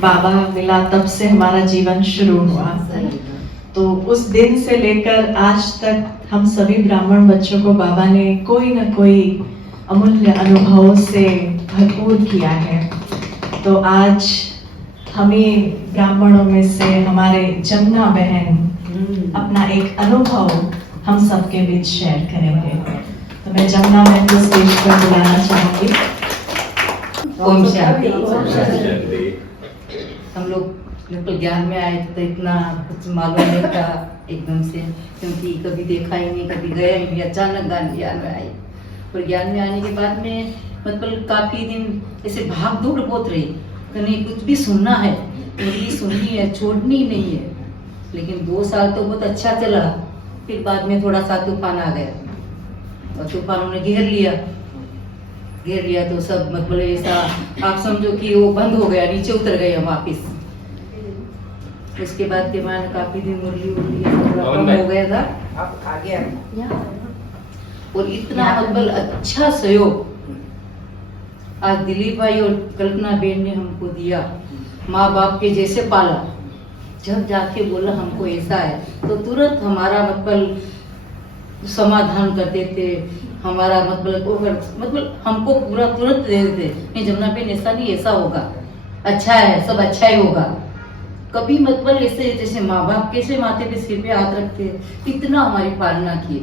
बाबा मिला तब से हमारा जीवन शुरू हुआ। तो उस दिन से लेकर आज तक हम सभी ब्राह्मण बच्चों को बाबा ने कोई न कोई अमूल्य अनुभव से भरपूर किया है। तो आज हमें ब्राह्मणों में से हमारे जमुना बहन अपना एक अनुभव हम सबके बीच शेयर करेंगे। तो मैं जमुना बहन को स्टेज पर बुलाना चाहूंगी। ओम शांति। हम लोग बिल्कुल ज्ञान में आए तो इतना कुछ मालूम नहीं था एकदम से, क्योंकि कभी देखा ही नहीं, कभी गया ही नहीं, अचानक ज्ञान में आई। और ज्ञान में आने के बाद में मतलब काफी दिन ऐसे भाग दौड़ बहुत रही, कहीं कुछ भी सुनना है, मुरली सुननी है, छोड़नी नहीं है। लेकिन 2 साल तो बहुत अच्छा चला, फिर बाद में थोड़ा सा तूफान आ गया और तूफानों ने घेर लिया तो सब मतलब ऐसा आप समझो कि वो बंद हो गया, नीचे उतर गए हम वापिस। उसके बाद के बाद काफी दिन मुरली कम हो गया था, अब आ गया। और इतना मतलब अच्छा सहयोग आज दिलीप भाई और कल्पना बेन ने हमको दिया, माँ बाप के जैसे पाला। जब जाके बोला हमको ऐसा है तो तुरंत हमारा मतलब समाधान कर देते, हमारा मतलब हमको पूरा तुरंत दे देते, नहीं जमुना बेन ऐसा नहीं, ऐसा होगा, अच्छा है, सब अच्छा ही होगा। कभी मतलब ऐसे जैसे माँ बाप कैसे माथे पे सिर पे हाथ रखते, इतना हमारी पालना किए।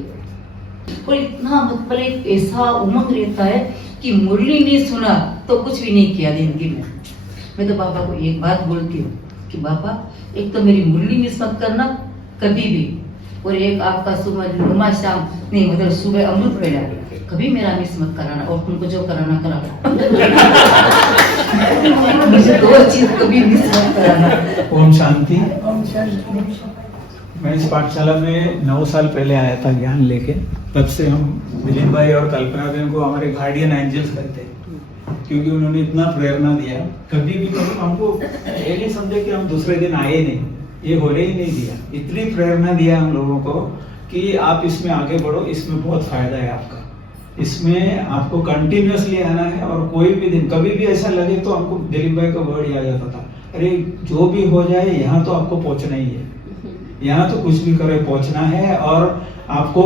और इतना मतलब एक ऐसा उमंग रहता है कि मुरली नहीं सुना तो कुछ भी नहीं किया जिंदगी में। मैं तो बाबा को एक बात बोलती हूँ कि बाबा एक तो मेरी मुरली मिस मत करना कभी भी, और एक आपका सुबह शाम नहीं मतलब सुबह अमृत वेला कभी मेरा मिस मत कराना, और तुमको जो कराना कराना। मुझे 2 चीज कभी मिस मत कराना। ओम शांति। मैं इस पाठशाला में 9 साल पहले आया था ज्ञान लेके। तब से हम दिलीप भाई और कल्पना बहन को हमारे गार्डियन एंजल्स कहते हैं, क्योंकि उन्होंने इतना प्रेरणा दिया। कभी भी हमको ये नहीं समझे कि हम दूसरे दिन आए नहीं, ये होने ही नहीं दिया। इतनी प्रेरणा दिया हम लोगों को कि आप इसमें आगे बढ़ो, इसमें बहुत फायदा है आपका, इसमें आपको कंटिन्यूअसली आना है। और कोई भी दिन कभी भी ऐसा लगे तो हमको दिलीप भाई का वर्ड याद आता था, अरे जो भी हो जाए यहाँ तो आपको पहुंचना ही है, यहाँ तो कुछ भी करे पहुंचना है। और आपको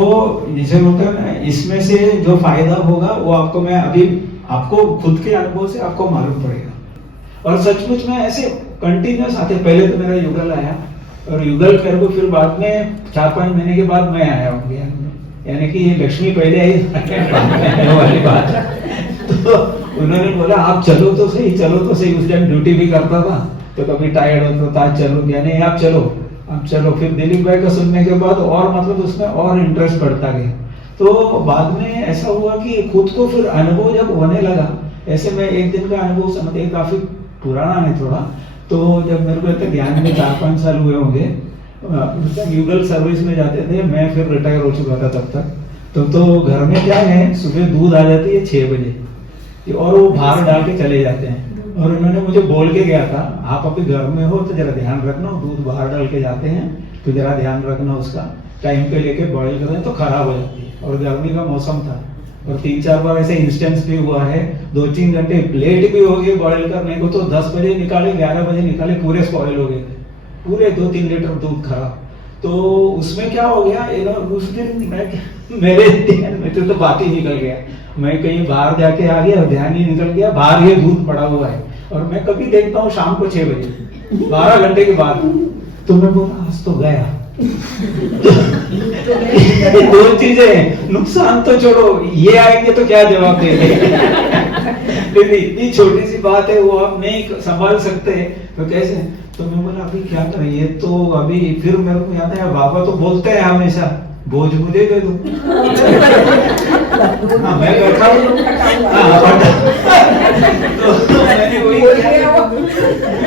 जैसे होता है, इसमें से जो फायदा होगा वो आपको मैं अभी आपको खुद के अनुभव से आपको मालूम पड़ेगा। और सचमुच में ऐसे कंटिन्यूअस आते, पहले तो मेरा युगल आया और युगल कर को फिर बाद में 4-5 महीने के बाद मैं आया हूँ, यानी कि ये लक्ष्मी पहले आई वाली बात। तो उन्होंने बोला आप चलो तो सही, चलो तो सही। उस टाइम ड्यूटी भी करता था तो कभी टायर्ड होता था, चलो क्या नहीं आप चलो, अब चलो। फिर दिलीप भाई का सुनने के बाद और मतलब उसमें और इंटरेस्ट बढ़ता गया। तो बाद में ऐसा हुआ कि खुद को फिर अनुभव जब होने लगा, ऐसे में एक दिन का अनुभव समझते काफी पुराना है थोड़ा। तो जब मेरे को ज्ञान में 4-5 साल हुए होंगे, युगल सर्विस में जाते थे, मैं फिर रिटायर हो चुका था तब तक। तो घर में क्या है, सुबह दूध आ जाती है 6 बजे और वो बाहर डाल के चले जाते हैं। और उन्होंने मुझे बोल के गया था, आप अभी घर में हो तो जरा ध्यान रखना, दूध बाहर डाल के जाते हैं तो जरा ध्यान रखना, उसका टाइम पे लेके बॉइल कर तो खराब हो जाती है। और गर्मी का मौसम था और 3-4 बार ऐसे इंस्टेंस भी हुआ है, 2-3 घंटे लेट भी हो गए बॉइल करने को। तो 10 बजे निकाले, 11 बजे निकाले, पूरे स्पॉइल हो गए थे, पूरे 2-3 लीटर दूध खराब। तो उसमें क्या हो गया, उस दिन मेरे ध्यान में तो बात ही निकल गया, मैं कहीं बाहर जाके आ गया और ध्यान ही निकल गया, बाहर ये दूध पड़ा हुआ है। और मैं कभी देखता हूँ शाम को 6 बजे 12 घंटे के बाद, तो मैं बोला आज तो गया। 2 चीजें, नुकसान तो छोड़ो, ये आएंगे तो क्या जवाब देंगे। इतनी छोटी सी बात है, वो आप नहीं संभाल सकते तो कैसे। तो मैं बोला अभी क्या करें, ये तो अभी फिर मेरे को याद है बाबा तो बोलते हैं हमेशा बोझ मुझे दे दो। हाँ मैं बैठा हूँ, तो मैंने वही किया।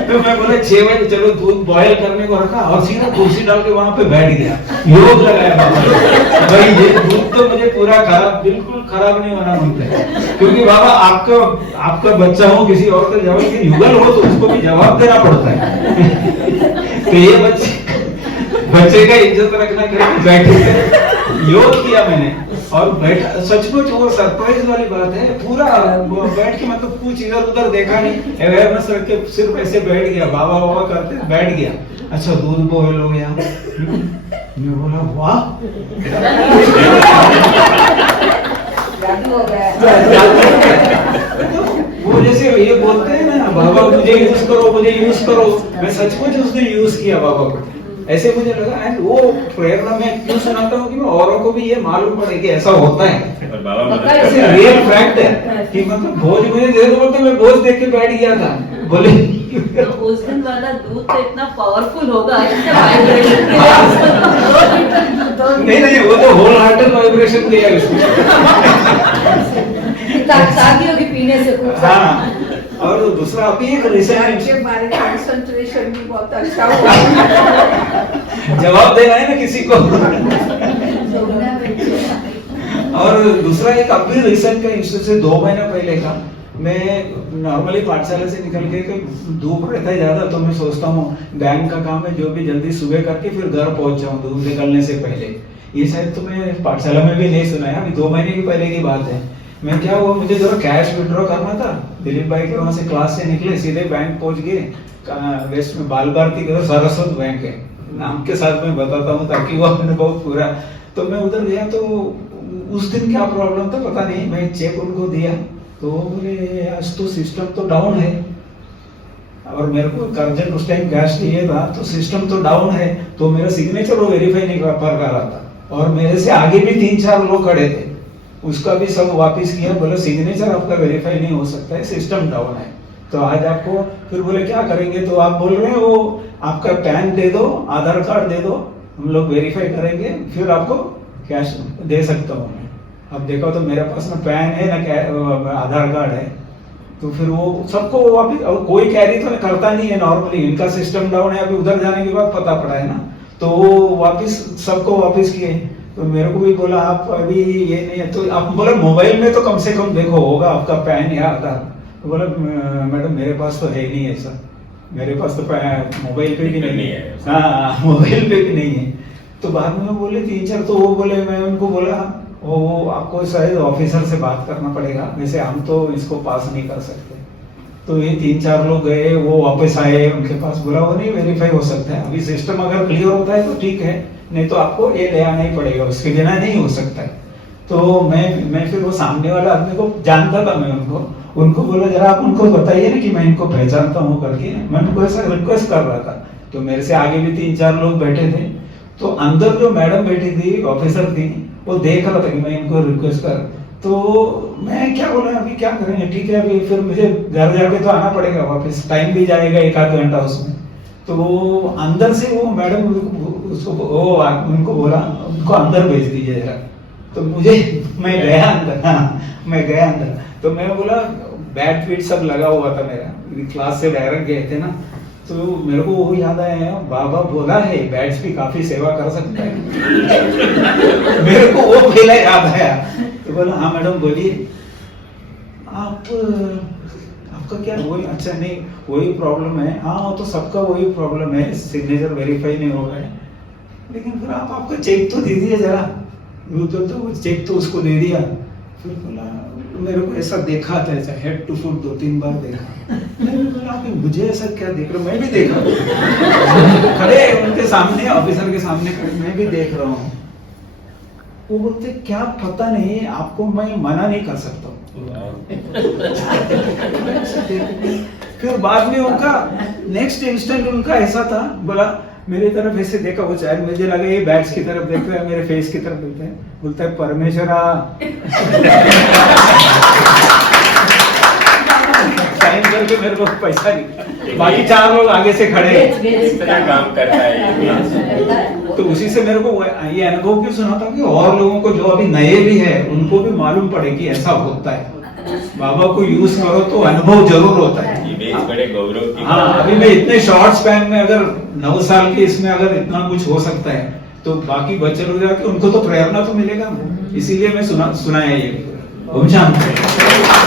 तो मैं बोला 6 बजे चलो दूध बॉयल करने को रखा और सीधा कुर्सी डाल के वहां पे बैठ गया, योग लगाया बाबा। भाई ये दूध तो मुझे पूरा खराब, बिल्कुल खराब नहीं होना मुझे, क्योंकि बाबा आपका बच्चा हो किसी और का जवाब, लेकिन युगल हो तो उसको भी जवाब देना पड़ता है। तो ये बच्चे का इज्जत रखना करके बैठे योग किया मैंने और बैठ सचमुच वो सरप्राइज वाली बात है, पूरा वो बैठ के मतलब कुछ इधर उधर देखा नहीं, अवेयरनेस रख के सिर्फ ऐसे बैठ गया, बाबा बाबा करते बैठ गया। अच्छा दूध बॉयल हो गया, मैं बोला वाह जादू हो गया। वो जैसे ये बोलते हैं ना बाबा मुझे यूज करो, मुझे यूज करो, मैं सचमुच उसने यूज किया बाबा को। ऐसे मुझे लगा एंड वो प्रेरणा में क्यों सुनाता हूँ कि मैं औरों को भी ये मालूम पड़े कि ऐसा होता है, और बाबा ऐसे रियल फैक्ट है कि मतलब भोज मुझे दे दो बोलते मैं भोज देख के बैठ गया था। बोले तो उस दिन वाला दूध तो इतना पावरफुल होगा नहीं वो तो होल हार्टेड वाइब्रेशन दिया उसको। ताकि होगी पीने से खूब सारा। हाँ, और दूसरा अभी एक रिसेंट हमारे कंसंट्रेशन भी बहुत अच्छा हुआ। जवाब देना है ना किसी को। और दूसरा एक अभी रिसेंट का इंस्टेंस है, 2 महीना पहले का। मैं नॉर्मली पाठशाला से निकल के धूप रहता है ज्यादा, तो मैं सोचता हूँ बैंक का काम है जो भी जल्दी सुबह करके फिर घर पहुंच जाऊँ धूप निकलने से पहले। ये शायद तो मैं पाठशाला में भी नहीं सुना है, अभी 2 महीने की पहले की बात है। मैं क्या हुआ, मुझे जरा कैश विड्रॉ करना था, दिलीप भाई के वहां से क्लास से निकले सीधे बैंक पहुंच गए। वेस्ट में बाल भारती के सरस्वत बैंक है, नाम के साथ मैं बताता हूँ ताकि वो अपने बहुत पूरा। तो मैं उधर गया तो उस दिन क्या प्रॉब्लम था पता नहीं, मैं चेक उनको दिया तो बोले आज तो सिस्टम तो डाउन है, और मेरे को अर्जेंट उस टाइम कैश चाहिए था, तो सिस्टम तो डाउन है, तो मेरा सिग्नेचर वो वेरीफाई नहीं कर पा रहा था। और मेरे से आगे भी 3-4 लोग खड़े थे, उसका भी सब वापस किया, बोले सिग्नेचर आपका वेरीफाई नहीं हो सकता है, सिस्टम डाउन है। तो आज आपको फिर बोले क्या करेंगे, तो आप बोल रहे हैं वो आपका पैन दे दो, आधार कार्ड दे दो, हम लोग वेरीफाई करेंगे फिर आपको कैश दे सकता हूँ मैं। अब देखो तो मेरे पास ना पैन है ना आधार कार्ड है, तो फिर वो सबको वापिस, और कोई कैरी तो करता नहीं है नॉर्मली, इनका सिस्टम डाउन है, अभी उधर जाने के बाद पता पड़ा है ना, तो वो वापिस सबको वापिस किए। तो मेरे को भी बोला आप अभी ये नहीं है, तो आप बोला मोबाइल में तो कम से कम देखो होगा आपका पैन या आधार। तो बोला मैडम मेरे पास तो है नहीं ऐसा, मेरे पास तो मोबाइल पे भी नहीं है। हाँ मोबाइल पे भी नहीं है। तो बाद में बोले 3-4, तो वो बोले, मैं उनको बोला वो आपको शायद ऑफिसर से बात करना पड़ेगा, वैसे हम तो इसको पास नहीं कर सकते। तो ये 3-4 लोग गए, वो वापस आए उनके पास, बोला वो नहीं वेरीफाई हो सकता है, अभी सिस्टम अगर क्लियर होता है तो ठीक है, नहीं तो आपको ये ले आना ही पड़ेगा, उसके बिना नहीं हो सकता है। तो मैं फिर वो सामने वाला आदमी को जानता था, मैं उनको बोला जरा आप उनको बताइए ना कि मैं इनको पहचानता हूँ करके, मैं उनको ऐसा रिक्वेस्ट कर रहा था। तो मेरे से आगे भी 3-4 लोग बैठे थे, तो अंदर जो मैडम बैठी थी ऑफिसर थी, वो देख रहा था कि मैं इनको रिक्वेस्ट कर, तो मैं क्या बोला अभी क्या करेंगे, ठीक है अभी फिर मुझे घर जाके तो आना पड़ेगा वापस, टाइम भी जाएगा 1-8 घंटा उसमें। तो वो अंदर से वो मैडम उसको उनको बोला उनको अंदर भेज दीजिए जरा। तो मैं गया अंदर, तो मैं बोला बैट फीट सब लगा हुआ था, मेरा क्लास से डायरेक्ट गए थे ना, तो मेरे को वो याद आया, बाबा बोला है बैट्स भी काफी सेवा कर सकता है। मेरे को वो पहला याद आया। तो बोला हाँ मैडम बोलिए, आपका क्या वही, अच्छा नहीं वही प्रॉब्लम है, हाँ वो तो सबका वही प्रॉब्लम है, सिग्नेचर वेरीफाई नहीं हो रहा है, लेकिन फिर आप आपका चेक तो दे दीजिए जरा। तो वो चेक तो उसको दे दिया, फिर बोला मेरे को ऐसा देखा था, ऐसा हेड टू फुट 2-3 बार देखा। मैंने बोला आप मुझे ऐसा क्या देख रहे हो, मैं भी देख रहा हूँ, खड़े उनके सामने ऑफिसर के सामने मैं भी देख रहा हूँ। वो बोलते क्या पता नहीं आपको मैं मना नहीं कर सकता। फिर बाद में उनका नेक्स्ट इंस्टेंट उनका ऐसा था, बोला मेरी तरफ ऐसे देखा, वो शायद मुझे लगा ये बैट्स की तरफ देख रहा है, मेरे फेस की तरफ देखता है, बोलता है परमेश्वरा साइन करके मेरे को पैसा नहीं, बाकी 4 लोग आगे से खड़े काम करता है। तो उसी से मेरे को ये अनुभव क्यों सुनाता हूँ कि और लोगों को जो अभी नए भी है उनको भी मालूम पड़े कि ऐसा होता है। बाबा को यूज करो तो अनुभव जरूर होता है। बड़े गौरव की हाँ, अभी मैं इतने शॉर्ट स्पैन में अगर 9 साल के इसमें अगर इतना कुछ हो सकता है, तो बाकी बच्चे लोग जाके उनको तो प्रेरणा तो मिलेगा, इसीलिए मैं सुनाया ये। ओम शांति।